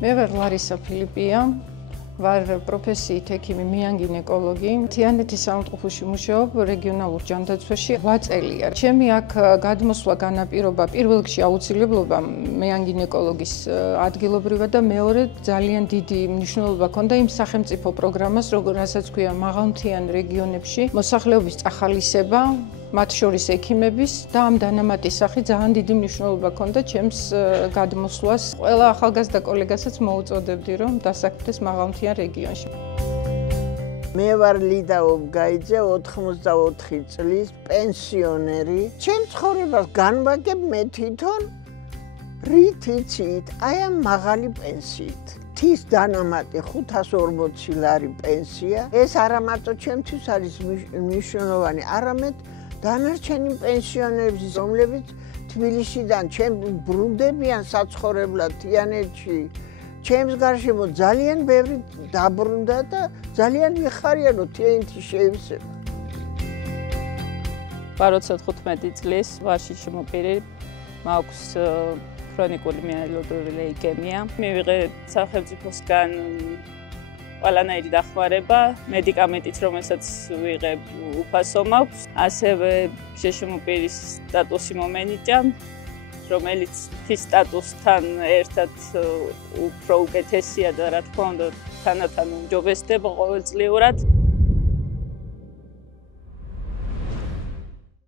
მე ვარ ლარისა ფილიპია, ვარ პროფესიით ექიმი, მეანგინეკოლოგი. თიანეთის საავადმყოფოში მუშაობ რეგიონალურ ჯანდაცვაში 8 წელია. ჩემი აქ გადმოსვლა განაპირობა პირველ რიგში აუცილებლობა მეანგინეკოლოგის ადგილობრივად და მეორე ძალიან დიდი მნიშვნელობა ჰქონდა იმ სახელმწიფო პროგრამას, რასაც ქვია მაღალმთიან რეგიონებში მოსახლეობის წახალისება, მათ შორის ექიმების და ამ დანამატის სახით ძალიან დიდი მნიშვნელობა ჰქონდა ჩემს გადმოსვლას. ყველა ახალგაზრდა კოლეგასაც მოუწოდებდი, რომ დასაქმდეს მაღალმთიან რეგიონში. მე ვარ ლიდა ობგაიძე, 84 წლის პენსიონერი. ჩემ ცხოვრებას განვაგებ მე თვითონ რით იცით, აი ამ მაღალი პენსიით. თვის დანამატი 540 ლარი პენსია. ეს არა მარტო ჩემთვის არის მნიშვნელოვანი, არამედ დანარჩენი პენსიონერების, რომლებიც თბილისიდან ბრუნდებიან საცხოვრებლად თიანეთში. ჩემს გარშემო ძალიან ბევრი დაბრუნდა და ძალიან მიხარია, რომ თიანეთი შეივსება. ვარ 35 წლის, ვარში შემოპირი, მაქვს ქრონიკული მიელოდური ლეიკემია. მივიღე სახელმწიფოსგან ყველანაირი დახმარება, მედიკამენტით, რომელსაც ვიღებ, უფასო მაქვს. ასევე შეშმოპირის სტატუსი მომენიჭა, რომელიც თის სტატუსთან ერთად უფრო უკეთესია და რა თქმა უნდა, თანათან უმჯობესდება ყოველწლიურად.